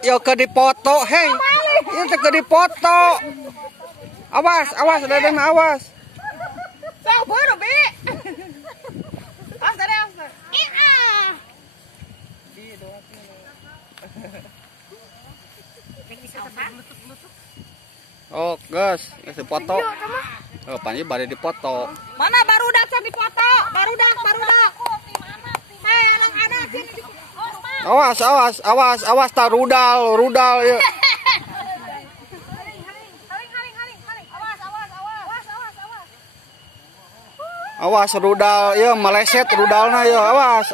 Yo ke dipoto, hei. Itu ke dipoto. Awas, Deden, awas. Sao buru, Bi. Awas. Oh, guys, dipoto. Oh, panji bari dipoto. Mana barudak can dipoto? Barudak. Hei, anak-anak sini di. Awas ta rudal ya. Awas rudal ya meleset rudalna ya. Awas.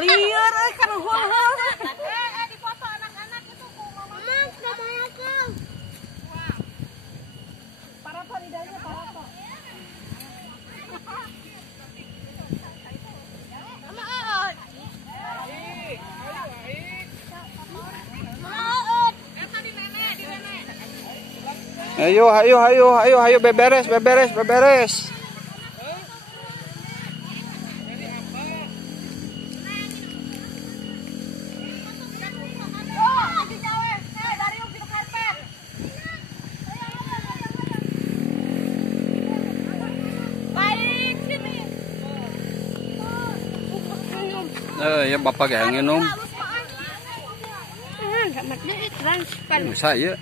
Liar euy kan hul-hul. Dipoto anak-anak itu ku mama. Para lidahnya para. Ayo beberes. Ya bapak gak nginum. Bisa ya.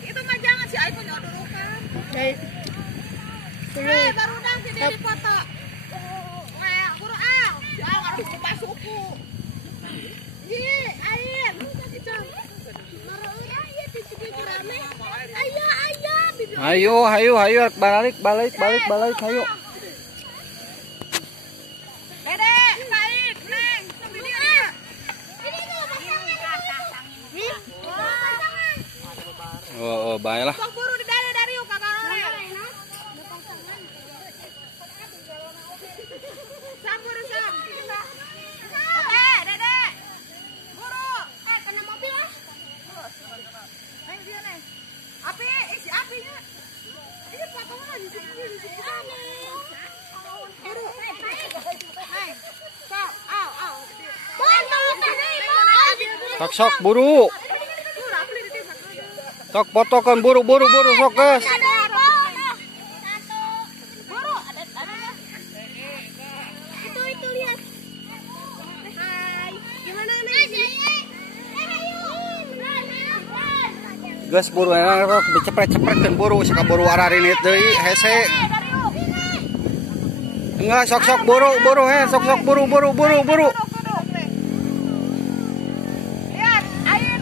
Itu mah jangan si Ai punya dudukan. Baru dah sini dipoto. Guru si Ai harus kupas suku. Air. Ayo, balik, ayo. Dedek, baik, Neng, sendiri aja. Oh, baiklah. Sok buru di dari yuk kakak. Buru. Dedek. Buru. Kena mobil lah. Neng dia Neng. Api, isi apinya. Ini potongnya lagi di sini. Buru. Neng. Sok, au. Sok buru. Sok potokan buru sok guys. Itu lihat. Hai. Gimana nih? Guys buru cepret buru saka buru ararin itu hese. Enggak sok buru sok buru. Lihat, air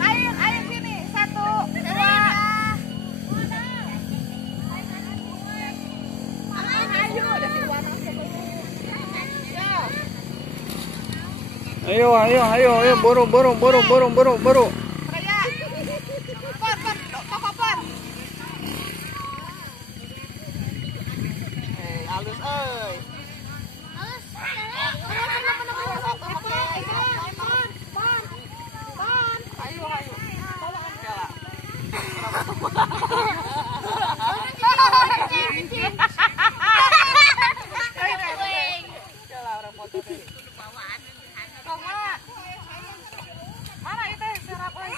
sini. 1, 2. Ayo buru. Halus euy. Mana itu serap euy.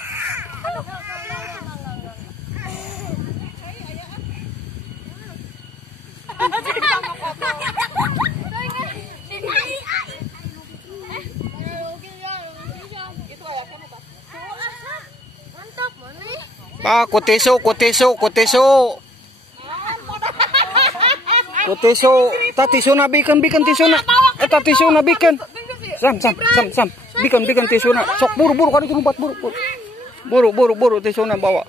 Pak, kutisu. Ta tisu na bikin tisu na. Ta tisu na bikin. Sam. Bikin tisu na. Sok buru kan itu lumpat buru tisu na bawa.